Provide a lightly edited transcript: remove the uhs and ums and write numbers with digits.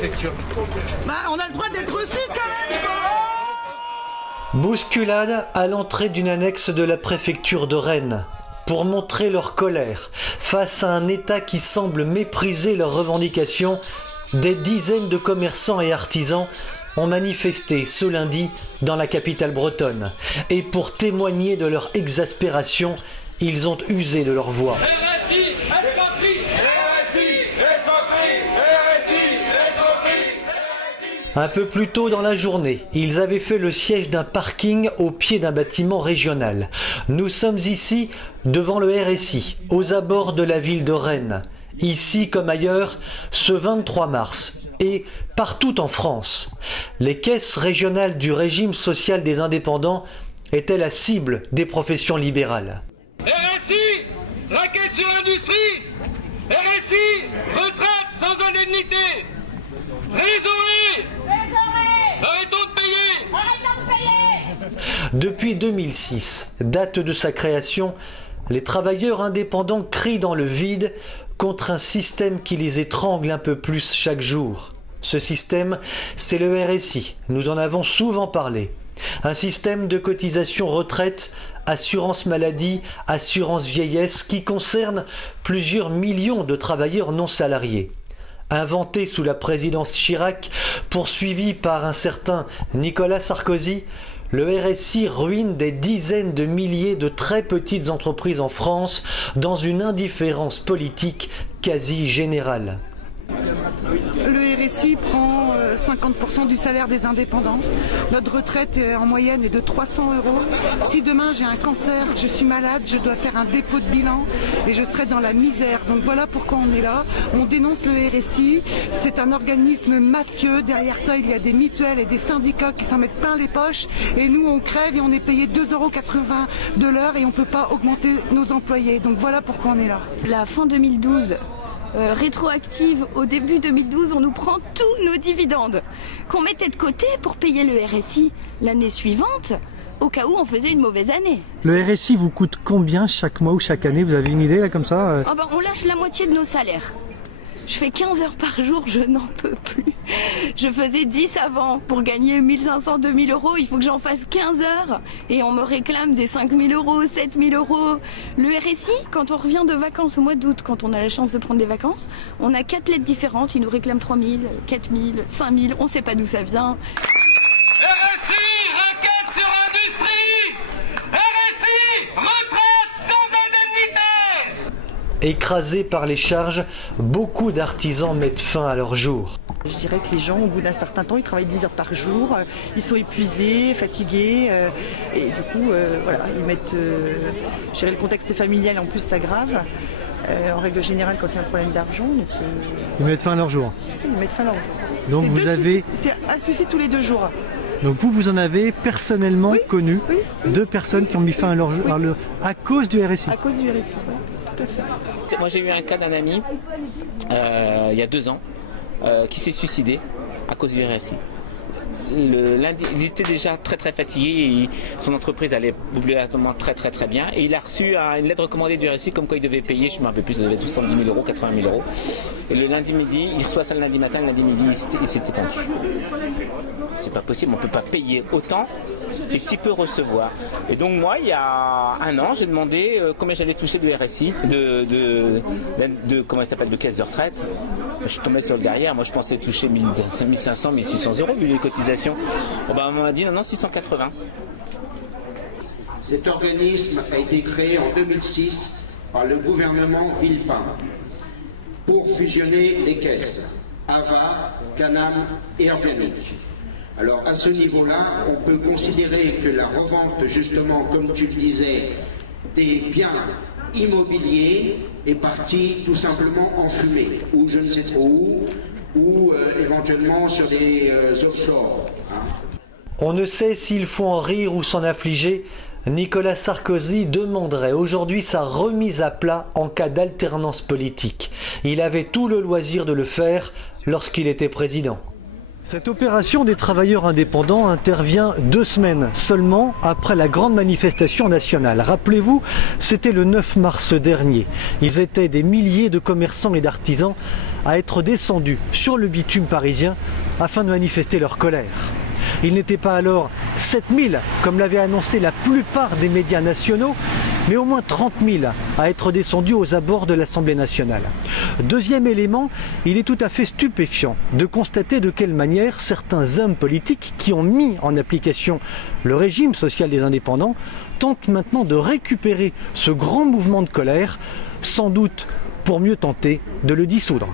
préfecture? Bah, on a le droit d'être reçu quand même, quoi. Bousculade à l'entrée d'une annexe de la préfecture de Rennes pour montrer leur colère face à un État qui semble mépriser leurs revendications. Des dizaines de commerçants et artisans ont manifesté ce lundi dans la capitale bretonne. Et pour témoigner de leur exaspération, ils ont usé de leur voix. Un peu plus tôt dans la journée, ils avaient fait le siège d'un parking au pied d'un bâtiment régional. Nous sommes ici devant le RSI, aux abords de la ville de Rennes. Ici comme ailleurs, ce 23 mars et partout en France, les caisses régionales du régime social des indépendants étaient la cible des professions libérales. RSI, raquette sur l'industrie. RSI, retraite sans indemnité. Trésorerie. Arrêtons de payer. Arrêtons de payer. Depuis 2006, date de sa création, les travailleurs indépendants crient dans le vide contre un système qui les étrangle un peu plus chaque jour. Ce système, c'est le RSI, nous en avons souvent parlé. Un système de cotisation retraite, assurance maladie, assurance vieillesse qui concerne plusieurs millions de travailleurs non salariés. Inventé sous la présidence Chirac, poursuivi par un certain Nicolas Sarkozy, le RSI ruine des dizaines de milliers de très petites entreprises en France dans une indifférence politique quasi générale. Le RSI prend 50% du salaire des indépendants. Notre retraite en moyenne est de 300 €. Si demain j'ai un cancer, je suis malade, je dois faire un dépôt de bilan et je serai dans la misère. Donc voilà pourquoi on est là. On dénonce le RSI. C'est un organisme mafieux. Derrière ça, il y a des mutuelles et des syndicats qui s'en mettent plein les poches. Et nous, on crève et on est payé 2,80 € de l'heure et on ne peut pas augmenter nos employés. Donc voilà pourquoi on est là. La fin 2012. Rétroactive au début 2012, on nous prend tous nos dividendes qu'on mettait de côté pour payer le RSI l'année suivante au cas où on faisait une mauvaise année. Le RSI vous coûte combien chaque mois ou chaque année? Vous avez une idée là comme ça? Oh ben, on lâche la moitié de nos salaires. Je fais 15 heures par jour, je n'en peux plus. Je faisais 10 avant pour gagner 1500, 2000 €. Il faut que j'en fasse 15 heures et on me réclame des 5000 €, 7000 €. Le RSI, quand on revient de vacances au mois d'août, quand on a la chance de prendre des vacances, on a 4 lettres différentes. Ils nous réclament 3000, 4000, 5000, on ne sait pas d'où ça vient. RSI, raquette sur industrie. RSI, retraite sans indemnité. Écrasés par les charges, beaucoup d'artisans mettent fin à leur jour. Je dirais que les gens, au bout d'un certain temps, ils travaillent 10 heures par jour, ils sont épuisés, fatigués, et du coup, voilà, ils mettent... je dirais le contexte familial, en plus, s'aggrave. En règle générale, quand il y a un problème d'argent... Ils mettent fin à leur jour. Ils mettent fin à leur jour. Donc vous avez... C'est un suicide tous les 2 jours. Donc vous en avez personnellement connu deux personnes qui ont mis fin à leur jour à cause du RSI. À cause du RSI, oui, tout à fait. Moi j'ai eu un cas d'un ami, il y a 2 ans, qui s'est suicidé à cause du RSI. Il était déjà très fatigué et son entreprise allait obligatoirement très bien et il a reçu une lettre recommandée du RSI comme quoi il devait payer, je ne me rappelle plus, il devait 70 000 €, 80 000 €. Et le lundi midi, il reçoit ça le lundi matin, le lundi midi il s'était pendu. C'est pas possible, on ne peut pas payer autant et si peu recevoir. Et donc moi, il y a 1 an, j'ai demandé combien j'allais toucher du RSI, comment il s'appelle, de caisse de retraite. Je suis tombé sur le derrière, moi je pensais toucher 1500, 1600 € vu les cotisations. Bon, ben, on m'a dit non, 680. Cet organisme a été créé en 2006 par le gouvernement Villepin pour fusionner les caisses AVA, Canam et Organique. Alors à ce niveau-là, on peut considérer que la revente, justement, comme tu le disais, des biens immobiliers est partie tout simplement en fumée, ou je ne sais trop où, ou éventuellement sur des offshore. On ne sait s'il faut en rire ou s'en affliger. Nicolas Sarkozy demanderait aujourd'hui sa remise à plat en cas d'alternance politique. Il avait tout le loisir de le faire lorsqu'il était président. Cette opération des travailleurs indépendants intervient 2 semaines seulement après la grande manifestation nationale. Rappelez-vous, c'était le 9 mars dernier. Ils étaient des milliers de commerçants et d'artisans à être descendus sur le bitume parisien afin de manifester leur colère. Ils n'étaient pas alors 7000 comme l'avaient annoncé la plupart des médias nationaux, mais au moins 30 000 à être descendus aux abords de l'Assemblée nationale. Deuxième élément, il est tout à fait stupéfiant de constater de quelle manière certains hommes politiques qui ont mis en application le régime social des indépendants tentent maintenant de récupérer ce grand mouvement de colère, sans doute pour mieux tenter de le dissoudre.